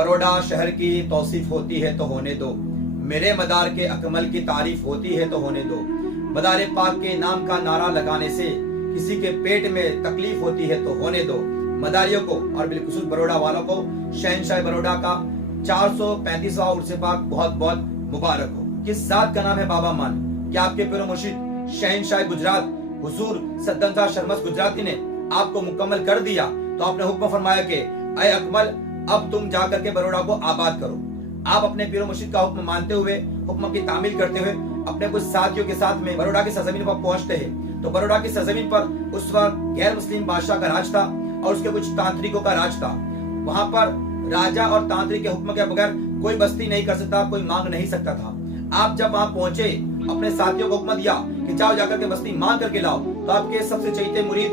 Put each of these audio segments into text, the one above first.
बड़ौदा शहर की तौसीफ होती है तो होने दो, मेरे मदार के अकमल की तारीफ होती है तो होने दो। मदार पाक के नाम का नारा लगाने से किसी के पेट में तकलीफ होती है तो होने दो। मदारियों को और बिलखुसूस बड़ौदा वालों को शहनशाह बड़ौदा का 435वां उर्स पाक बहुत बहुत मुबारक हो। किस जात का नाम है बाबा मान? क्या आपके पीर मुर्शिद शहनशाह गुजरात हुजूर सद्दाम शाह शर्मस गुजराती ने आपको मुकम्मल कर दिया तो आपने हुक्म फरमाया कि अय अकमल, अब तुम जाकर के बड़ौदा को आबाद करो। आप अपने पीर मुर्शिद का हुक्म मानते हुए, हुक्म की तामील करते हुए अपने कुछ साथियों के साथ में बड़ौदा की सरजमीन पर पहुंचते हैं। तो बड़ौदा की सरजमीन पर उस वक्त गैर मुस्लिम बादशाह का राज था और उसके कुछ तांत्रिकों का राज था। वहां पर राजा और तांत्रिक के हुक्म के बगैर कोई बस्ती नहीं कर सकता, कोई मांग नहीं सकता था। आप जब वहां पहुंचे, अपने साथियों को हुक्म दिया कि जाओ जाकर के बस्ती मांग करके लाओ, तो आपके सबसे चहीते मुरीद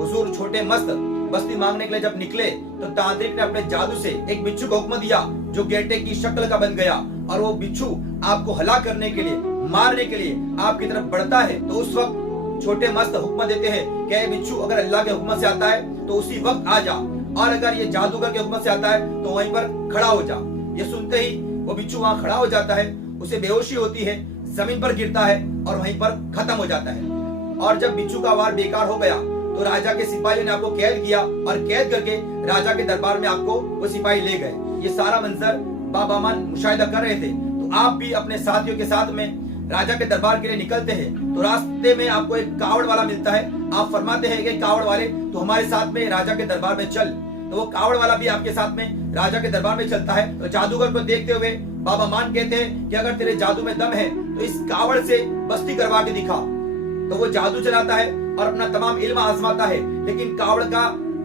हुजूर छोटे मस्त बस्ती मांगने के लिए जब निकले तो तांत्रिक ने अपने जादू से एक बिच्छू को हुक्म दिया जो गेटे की शक्ल का बन गया, और वो बिच्छू आपको हला करने के लिए, मारने के लिए आपकी तरफ बढ़ता है। तो उस वक्त छोटे मस्त हुक्म देते हैं कि ये बिच्छू अगर अल्लाह के हुक्म से आता है तो उसी वक्त आ जा, और अगर ये जादूगर के हुक्म से आता है तो वहीं पर खड़ा हो जा। ये सुनते ही वो बिच्छू वहां खड़ा हो जाता है, उसे बेहोशी होती है, जमीन पर गिरता है और वहीं पर खत्म हो जाता है। और जब बिच्छू का वार बेकार हो गया तो राजा के सिपाहियों ने आपको कैद किया और कैद करके राजा के दरबार में आपको वो सिपाही ले गए। ये सारा मंजर बाबा मान मुशाहिदा कर रहे थे। तो आप भी अपने साथियों के साथ में राजा के दरबार के लिए निकलते हैं। तो रास्ते में आपको एक कावड़ वाला मिलता है। आप फरमाते हैं कि कावड़ वाले तो हमारे साथ में राजा के दरबार में चल। तो वो कावड़ वाला भी आपके साथ में राजा के दरबार में चलता है। तो जादूगर को देखते हुए बाबा मान कहते हैं कि अगर तेरे जादू में दम है तो इस कावड़ से बस्ती करवा के दिखा। तो वो जादू चलाता है और अपना तमाम इल्म आजमाता है, लेकिन कावड़ का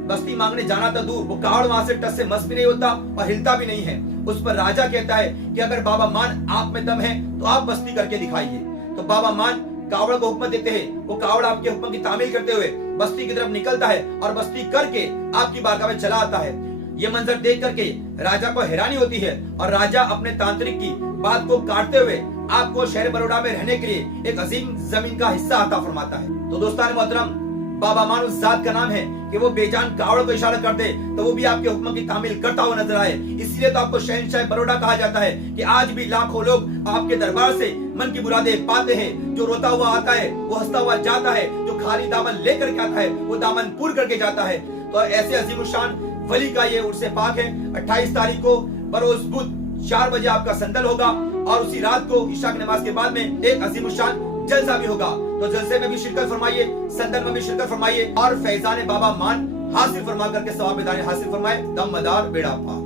बस्ती मांगने जाना तो दूर, वो कावड़ वहां से टस से मस भी नहीं होता और हिलता भी नहीं है। उस पर राजा कहता है कि अगर बाबा मान आप में दम है तो आप बस्ती करके दिखाइए। तो बाबा मान कावड़ को हुक्म देते हैं। वो कावड़ आपके हुक्म की तामील करते हुए बस्ती की तरफ निकलता है और बस्ती करके आपकी बारगाह में चला आता है। ये मंजर देख करके राजा को हैरानी होती है और राजा अपने तांत्रिक की बात को काटते हुए आपको शहर बड़ौदा में रहने के लिए एक अजीम जमीन का हिस्सा अता फरमाता है। तो दोस्तान मोहतरम, बाबा मान उस जात का नाम है कि वो बेजान कावड़ को इशारा कर दे तो वो भी आपके हुक्म की तामील करता हुआ नजर आए। इसलिए तो आपको शहनशाह बड़ौदा कहा जाता है कि आज भी लाखों लोग आपके दरबार से मन की मुरादें पाते हैं। जो रोता हुआ आता है वो हंसता हुआ जाता है, जो खाली दामन लेकर के आता है वो दामन पूर करके जाता है। तो ऐसे अजीमुशान वली का ये उर्स पाक है। 28 तारीख को बरोज बुध 4 बजे आपका संदल होगा और उसी रात को इशा की नमाज के बाद में एक अजीमुशान जलसा भी होगा। तो जलसे में भी शिरकत फरमाइए, संदल में भी शिरकत फरमाइए और फैजान बाबा मान हासिल फरमा करके सवाब हासिल फरमाए। दम मदार बेड़ा पार।